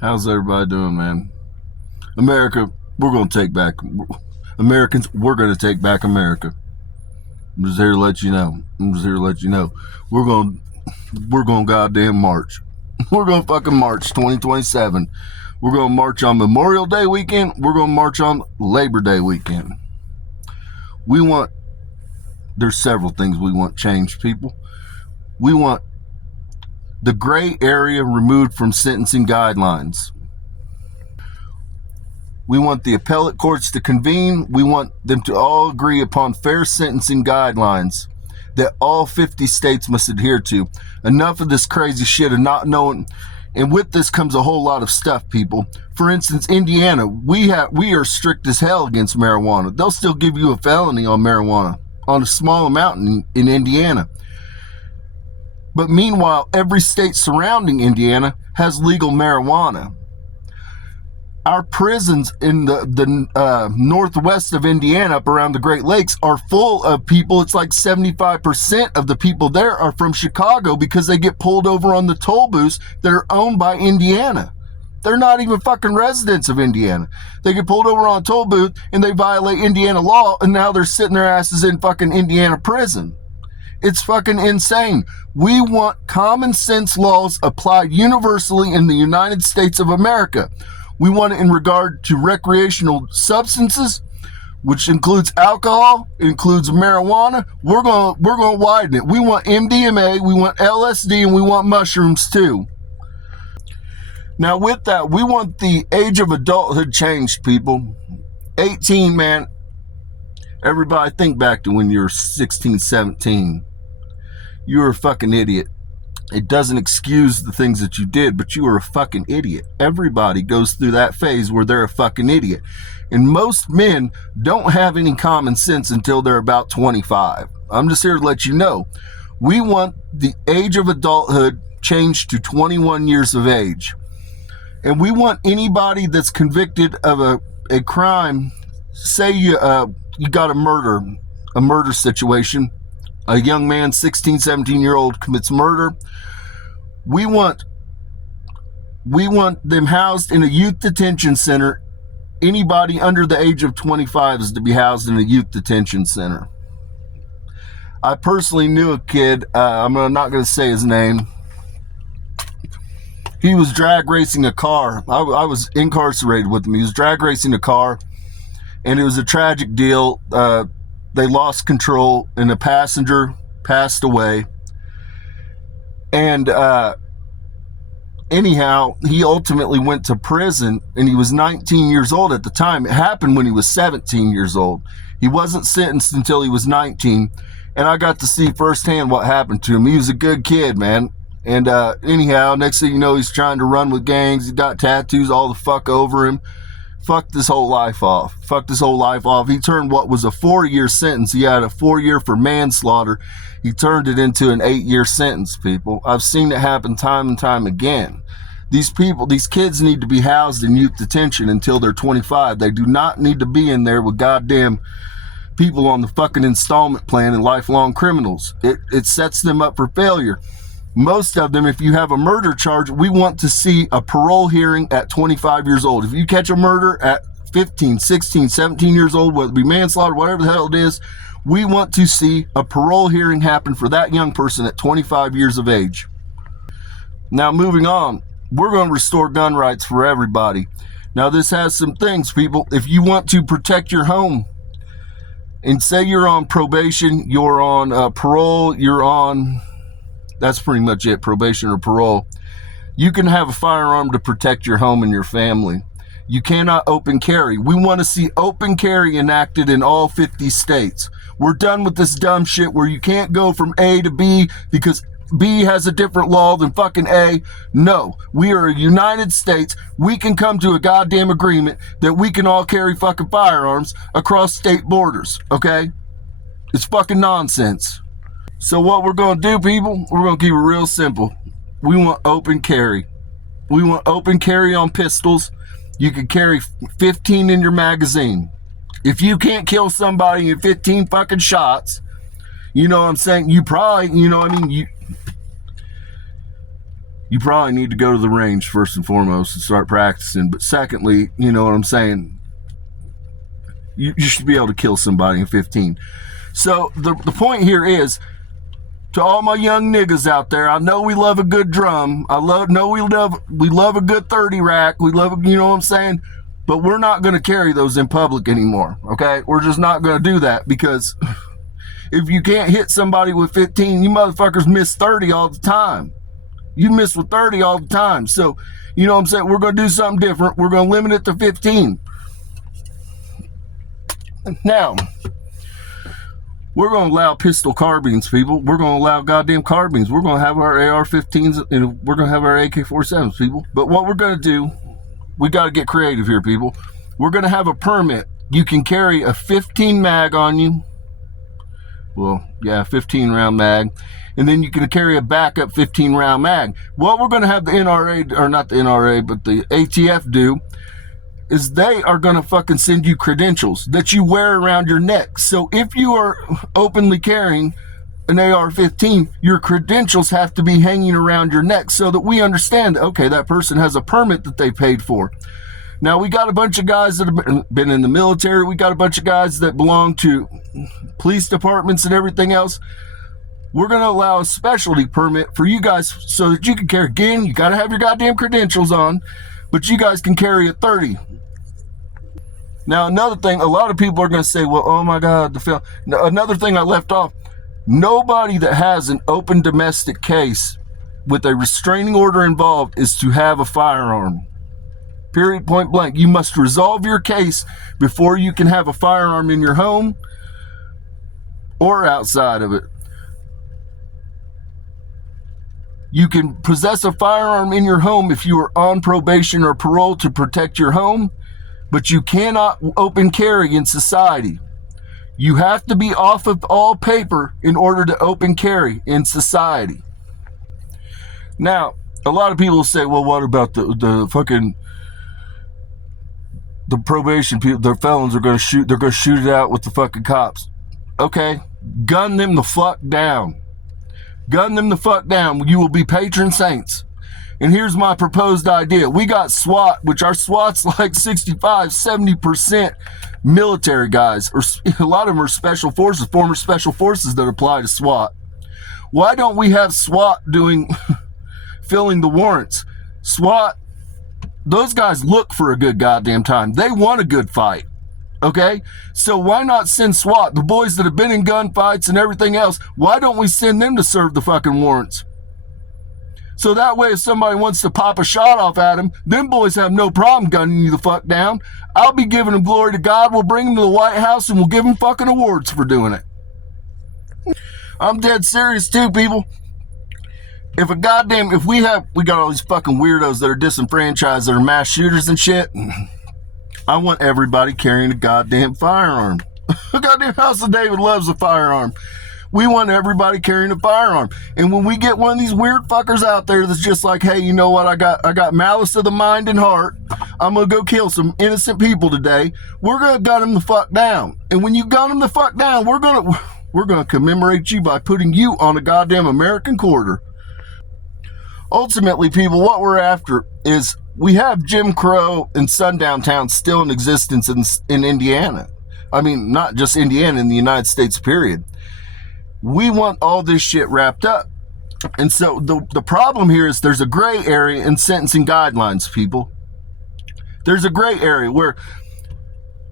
How's everybody doing, man? America, we're going to take back Americans. We're going to take back America. I'm just here to let you know. We're going to goddamn march. We're going to fucking march 2027. We're going to march on Memorial Day weekend. We're going to march on Labor Day weekend. There's several things we want changed, people. We want the gray area removed from sentencing guidelines. We want the appellate courts to convene. We want them to all agree upon fair sentencing guidelines that all 50 states must adhere to. Enough of this crazy shit of not knowing. And with this comes a whole lot of stuff, people. For instance, Indiana, we are strict as hell against marijuana. They'll still give you a felony on marijuana on a small amount in Indiana. But meanwhile, every state surrounding Indiana has legal marijuana. Our prisons in the northwest of Indiana, up around the Great Lakes, are full of people. It's like 75% of the people there are from Chicago because they get pulled over on the toll booths that are owned by Indiana. They're not even fucking residents of Indiana. They get pulled over on a toll booth and they violate Indiana law, and now they're sitting their asses in fucking Indiana prison. It's fucking insane. We want common sense laws applied universally in the United States of America. We want it in regard to recreational substances, which includes alcohol, includes marijuana. We're going to widen it. We want MDMA, we want LSD, and we want mushrooms too. Now with that, we want the age of adulthood changed, people. 18, man. Everybody think back to when you were 16, 17. You were a fucking idiot. It doesn't excuse the things that you did, but you were a fucking idiot. Everybody goes through that phase where they're a fucking idiot. And most men don't have any common sense until they're about 25. I'm just here to let you know. We want the age of adulthood changed to 21 years of age. And we want anybody that's convicted of a crime, say you got a murder situation, a young man, 16, 17-year-old commits murder. We want them housed in a youth detention center. Anybody under the age of 25 is to be housed in a youth detention center. I personally knew a kid, I'm not going to say his name. He was drag racing a car. I was incarcerated with him. He was drag racing a car, and it was a tragic deal. They lost control, and the passenger passed away. And anyhow, he ultimately went to prison, and he was 19 years old at the time. It happened when he was 17 years old. He wasn't sentenced until he was 19, and I got to see firsthand what happened to him. He was a good kid, man. And anyhow, next thing you know, he's trying to run with gangs. He got tattoos all the fuck over him. Fucked his whole life off. He turned what was a 4-year sentence. He had a 4-year for manslaughter. He turned it into an 8-year sentence, people. I've seen it happen time and time again. These kids need to be housed in youth detention until they're 25. They do not need to be in there with goddamn people on the fucking installment plan and lifelong criminals. It sets them up for failure. Most of them, if you have a murder charge, we want to see a parole hearing at 25 years old. If you catch a murder at 15, 16, 17 years old, whether it be manslaughter, whatever the hell it is, we want to see a parole hearing happen for that young person at 25 years of age. Now, moving on, we're going to restore gun rights for everybody. Now, this has some things, people. If you want to protect your home, and say you're on probation, you're on parole, that's pretty much it, probation or parole. You can have a firearm to protect your home and your family. You cannot open carry. We want to see open carry enacted in all 50 states. We're done with this dumb shit where you can't go from A to B because B has a different law than fucking A. No, we are a United States. We can come to a goddamn agreement that we can all carry fucking firearms across state borders, okay? It's fucking nonsense. So what we're going to do, people, we're going to keep it real simple. We want open carry. We want open carry on pistols. You can carry 15 in your magazine. If you can't kill somebody in 15 fucking shots, you know what I'm saying? You probably, you probably need to go to the range first and foremost and start practicing. But secondly, you know what I'm saying? You should be able to kill somebody in 15. So the point here is, to all my young niggas out there, I know we love a good drum. We love a good 30 rack. We love, you know what I'm saying? But we're not going to carry those in public anymore, okay? We're just not going to do that, because if you can't hit somebody with 15, you motherfuckers miss 30 all the time. You miss with 30 all the time. So, you know what I'm saying? We're going to do something different. We're going to limit it to 15. Now, we're going to allow pistol carbines, people. We're going to allow goddamn carbines. We're going to have our AR-15s and we're going to have our AK-47s, people. But what we're going to do, we got to get creative here, people. We're going to have a permit. You can carry a 15 mag on you. Well, yeah, 15 round mag. And then you can carry a backup 15 round mag. What we're going to have the NRA, or not the NRA, but the ATF do, is they are going to fucking send you credentials that you wear around your neck. So if you are openly carrying an AR-15, your credentials have to be hanging around your neck so that we understand, okay, that person has a permit that they paid for. Now, we got a bunch of guys that have been in the military. We got a bunch of guys that belong to police departments and everything else. We're going to allow a specialty permit for you guys so that you can carry, again, you got to have your goddamn credentials on, but you guys can carry a 30. Now, another thing, a lot of people are going to say, well, oh my God, another thing I left off, nobody that has an open domestic case with a restraining order involved is to have a firearm. Period, point blank. You must resolve your case before you can have a firearm in your home or outside of it. You can possess a firearm in your home if you are on probation or parole to protect your home, but you cannot open carry in society. You have to be off of all paper in order to open carry in society. Now, a lot of people say, well, what about the probation people, the felons are going to shoot, they're going to shoot it out with the fucking cops. Okay, gun them the fuck down. Gun them the fuck down. You will be patron saints. And here's my proposed idea. We got SWAT, which our SWAT's like 65-70% military guys, or a lot of them are special forces, former special forces that apply to SWAT. Why don't we have SWAT filling the warrants? SWAT, those guys look for a good goddamn time. They want a good fight. Okay? So why not send SWAT, the boys that have been in gunfights and everything else, why don't we send them to serve the fucking warrants? So that way, if somebody wants to pop a shot off at them, them boys have no problem gunning you the fuck down. I'll be giving them glory to God. We'll bring them to the White House and we'll give them fucking awards for doing it. I'm dead serious too, people. If we got all these fucking weirdos that are disenfranchised, that are mass shooters and shit, I want everybody carrying a goddamn firearm. Goddamn House of David loves a firearm. We want everybody carrying a firearm. And when we get one of these weird fuckers out there that's just like, hey, you know what, I got malice of the mind and heart, I'm gonna go kill some innocent people today, we're gonna gun them the fuck down. And when you gun them the fuck down, we're gonna commemorate you by putting you on a goddamn American quarter. Ultimately, people, what we're after is, we have Jim Crow and sundown towns still in existence in Indiana. I mean, not just Indiana, in the United States, period. We want all this shit wrapped up. And so the problem here is there's a gray area in sentencing guidelines, people. There's a gray area where,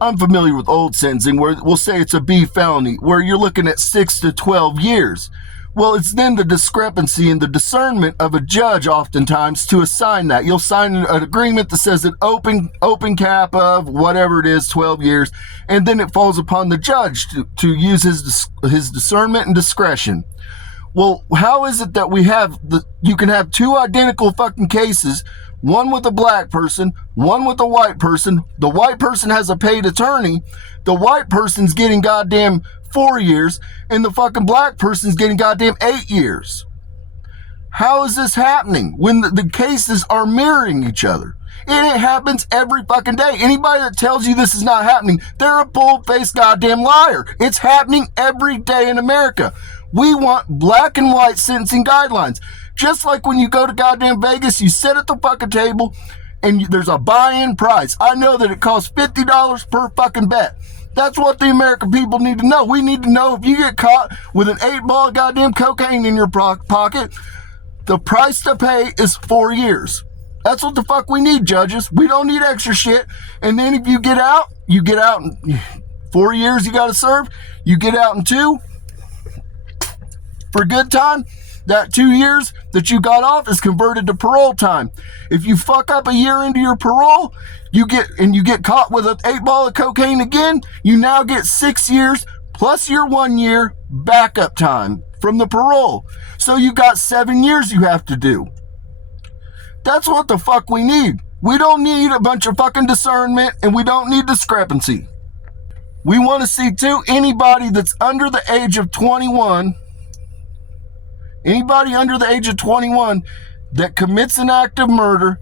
I'm familiar with old sentencing, where we'll say it's a B felony, where you're looking at 6 to 12 years. Well, it's then the discrepancy in the discernment of a judge oftentimes to assign that. You'll sign an agreement that says an open cap of whatever it is, 12 years, and then it falls upon the judge to use his discernment and discretion. Well, how is it that you can have two identical fucking cases, one with a black person, one with a white person. The white person has a paid attorney. The white person's getting goddamn 4 years, and the fucking black person's getting goddamn 8 years. How is this happening when the cases are mirroring each other? And it happens every fucking day. Anybody that tells you this is not happening, they're a bull-faced goddamn liar. It's happening every day in America. We want black and white sentencing guidelines. Just like when you go to goddamn Vegas, you sit at the fucking table and there's a buy-in price. I know that it costs $50 per fucking bet. That's what the American people need to know. We need to know if you get caught with an 8-ball of goddamn cocaine in your pocket, the price to pay is 4 years. That's what the fuck we need, judges. We don't need extra shit. And then if you get out in 4 years you gotta serve, you get out in 2 for good time. That 2 years that you got off is converted to parole time. If you fuck up a year into your parole, you get caught with an 8-ball of cocaine again, you now get 6 years plus your 1 year backup time from the parole. So you got 7 years you have to do. That's what the fuck we need. We don't need a bunch of fucking discernment, and we don't need discrepancy. We want to see too, anybody that's under the age of 21, anybody under the age of 21 that commits an act of murder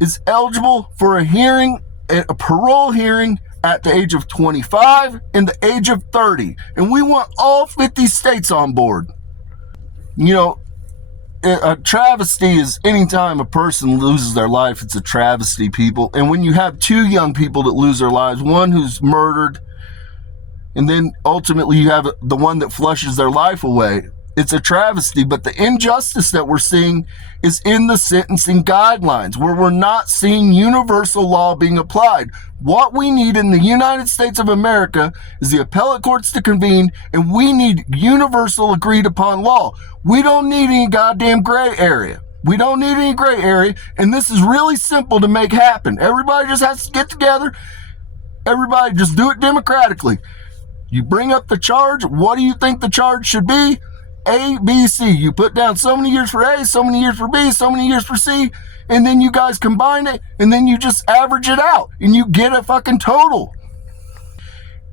is eligible for a hearing, a parole hearing at the age of 25 and the age of 30. And we want all 50 states on board. You know, a travesty is anytime a person loses their life, it's a travesty, people. And when you have 2 young people that lose their lives, one who's murdered, and then ultimately you have the one that flushes their life away, it's a travesty. But the injustice that we're seeing is in the sentencing guidelines, where we're not seeing universal law being applied. What we need in the United States of America is the appellate courts to convene, and we need universal agreed upon law. We don't need any goddamn gray area. We don't need any gray area, and this is really simple to make happen. Everybody just has to get together. Everybody just do it democratically. You bring up the charge. What do you think the charge should be? A, B, C. You put down so many years for A, so many years for B, so many years for C, and then you guys combine it, and then you just average it out, and you get a fucking total.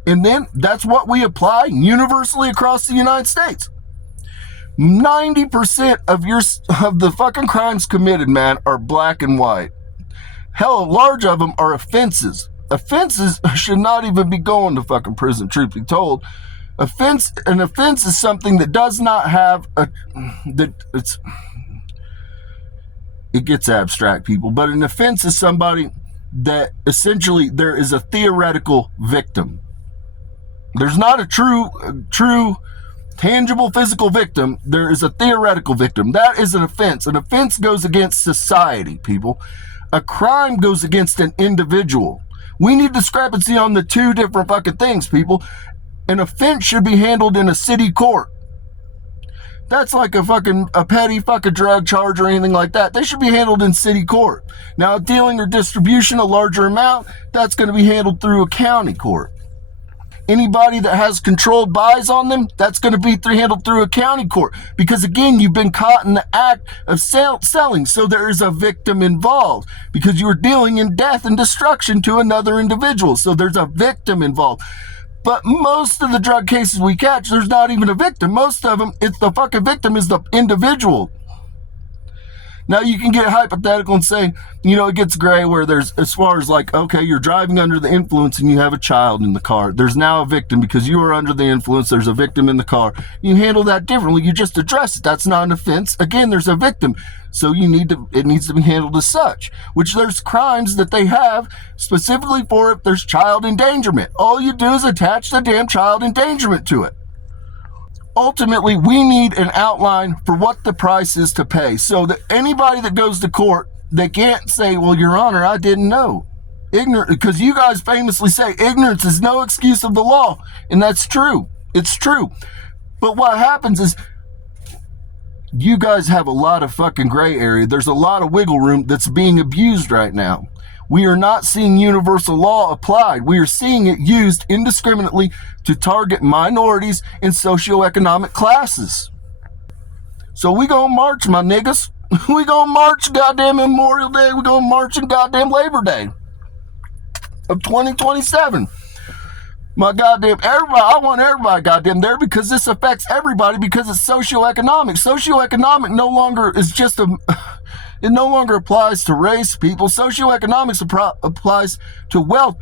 And then that's what we apply universally across the United States. 90% of the fucking crimes committed, man, are black and white. Hell, a large of them are offenses. Offenses should not even be going to fucking prison, truth be told. An offense is something that does not have it gets abstract, people, but an offense is somebody that essentially there is a theoretical victim. There's not a true tangible physical victim. There is a theoretical victim. That is an offense. An offense goes against society, people. A crime goes against an individual. We need discrepancy on the 2 different fucking things, people. An offense should be handled in a city court. That's like a petty fucking drug charge or anything like that. They should be handled in city court. Now, dealing or distribution, a larger amount, that's going to be handled through a county court. Anybody that has controlled buys on them, that's going to be handled through a county court. Because again, you've been caught in the act of selling. So there is a victim involved because you're dealing in death and destruction to another individual. So there's a victim involved. But most of the drug cases we catch, there's not even a victim. Most of them, it's the fucking victim is the individual. Now you can get hypothetical and say, you know, it gets gray where there's, as far as like, okay, you're driving under the influence and you have a child in the car. There's now a victim because you are under the influence. There's a victim in the car. You handle that differently. You just address it. That's not an offense. Again, there's a victim. So it needs to be handled as such, which there's crimes that they have specifically for if there's child endangerment. All you do is attach the damn child endangerment to it. Ultimately, we need an outline for what the price is to pay so that anybody that goes to court, they can't say, well, Your Honor, I didn't know. Ignorant, because you guys famously say ignorance is no excuse of the law. And that's true. It's true. But what happens is you guys have a lot of fucking gray area. There's a lot of wiggle room that's being abused right now. We are not seeing universal law applied. We are seeing it used indiscriminately to target minorities and socioeconomic classes. So we gonna march, my niggas. We gonna march goddamn Memorial Day. We gonna march in goddamn Labor Day of 2027. My goddamn everybody, I want everybody goddamn there because this affects everybody because it's socioeconomic. Socioeconomic no longer is just it no longer applies to race, people. Socioeconomics applies to wealth.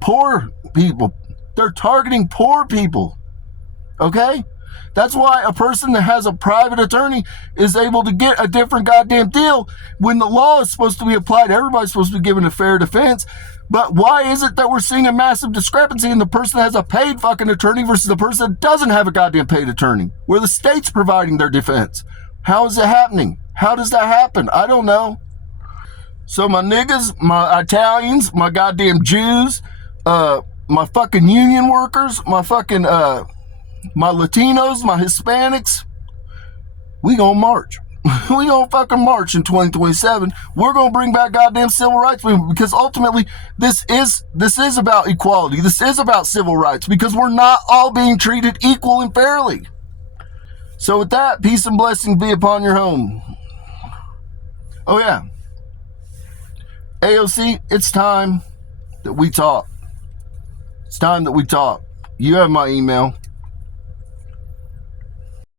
Poor people. They're targeting poor people. Okay? That's why a person that has a private attorney is able to get a different goddamn deal when the law is supposed to be applied. Everybody's supposed to be given a fair defense. But why is it that we're seeing a massive discrepancy in the person that has a paid fucking attorney versus the person that doesn't have a goddamn paid attorney, where the state's providing their defense? How is it happening? How does that happen? I don't know. So my niggas, my Italians, my goddamn Jews, my fucking union workers, my fucking, my Latinos, my Hispanics, we gonna march. We gonna fucking march in 2027. We're gonna bring back goddamn civil rights because ultimately this is about equality. This is about civil rights because we're not all being treated equal and fairly. So with that, peace and blessings be upon your home. Oh yeah. AOC, it's time that we talk. It's time that we talk. You have my email.